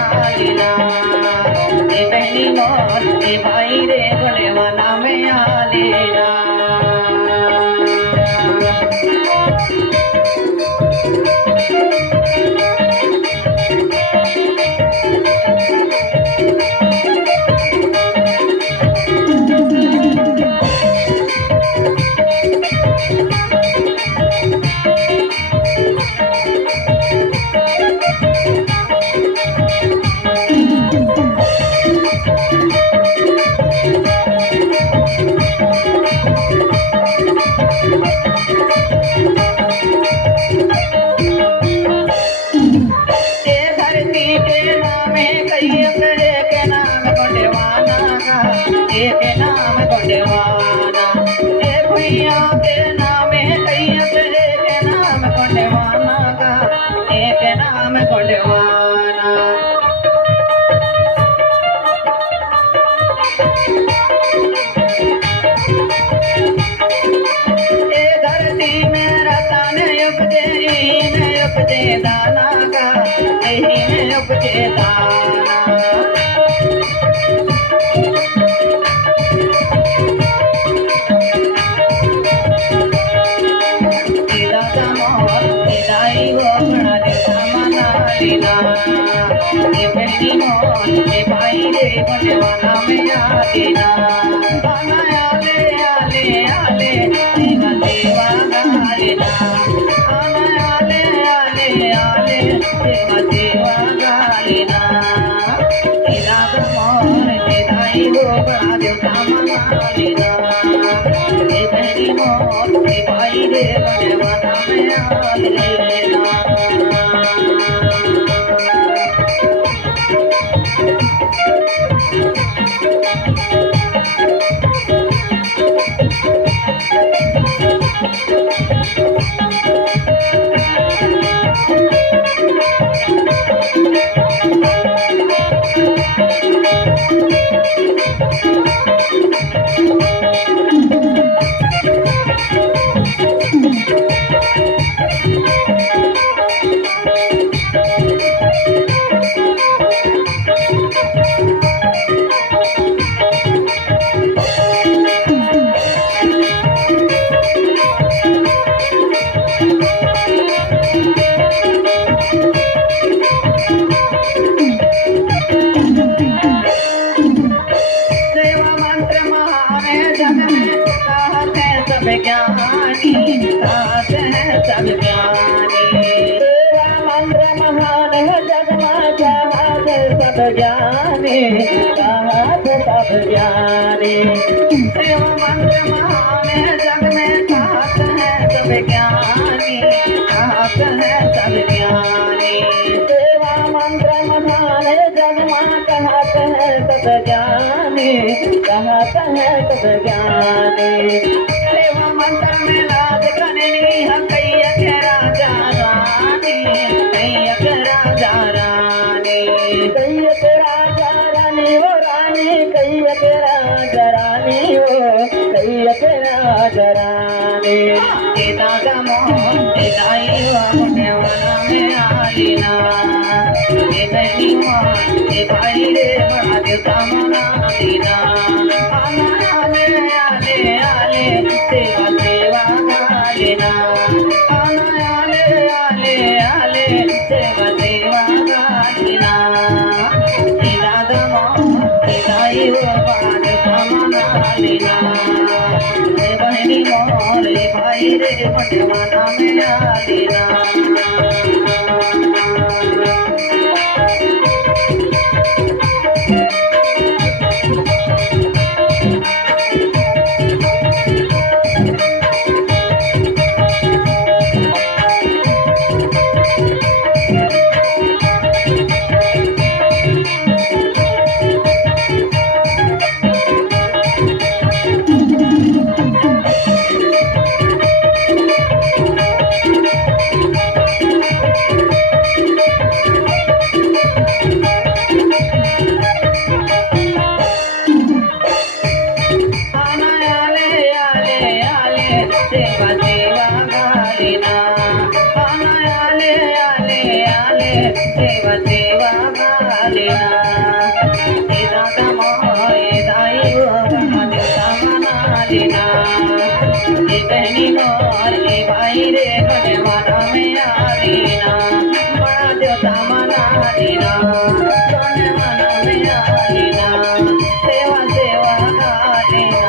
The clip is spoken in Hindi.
आलीना ए बहनी मोर ए भाई रे गुणवाना में आलीना एक नाम गुणवाना ए भैया के नाम कैयत एक नाम गुणवाना का एक नाम गुणवाना ए धरती में रतन उपजे दाना का यही उपजे दाना बहनी मोर ए भाई रे गुणवाना में आलीना आना आले आले आले देवा देवा गालीना आना आले आले आले देवा देवा गालीना तेरा मोर ए दाई हो बड़ा देवता मनालीना ए बहनी मोर ए भाई रे गुणवाना में आलीना ज्ञानी साथ है सब ज्ञानी तेरा मंत्र महान है जग में जहाज सब ज्ञानी साथ सब ज्ञानी तेरा मंत्र महान है जग में साथ है सब ज्ञानी साथ है सब ज्ञानी तेरा मंत्र महान है जग में कहत है सब ज्ञानी कहत है सब ज्ञानी मंत्र में लाज करनी हम कैया के राजा रानी कैया के राजा रानी कैया के राजा रानी वो रानी कैया के राजा रानी वो कैया के राजा रानी दादा मोहन दाई गुणवाना में आलीना ए बहनी मोहन ए भाई रे बड़ा देवता मनालीना आना आले आले आले देवा देवा गालीना आना आले आले आले देवा देवा गालीना दादा मोहन दाई बड़ा देवता मनालीना ए बहनी मोहन ए भाई रे गुणवाना में आलीना आले ना हे दादा मोरे दाई देवता म्हणाले ना हे बहिणी मोर हे भाई रे गणे मना में आली ना बड़ा देवता म्हणाली ना गणे मना में आली ना सेवा सेवा गाली ना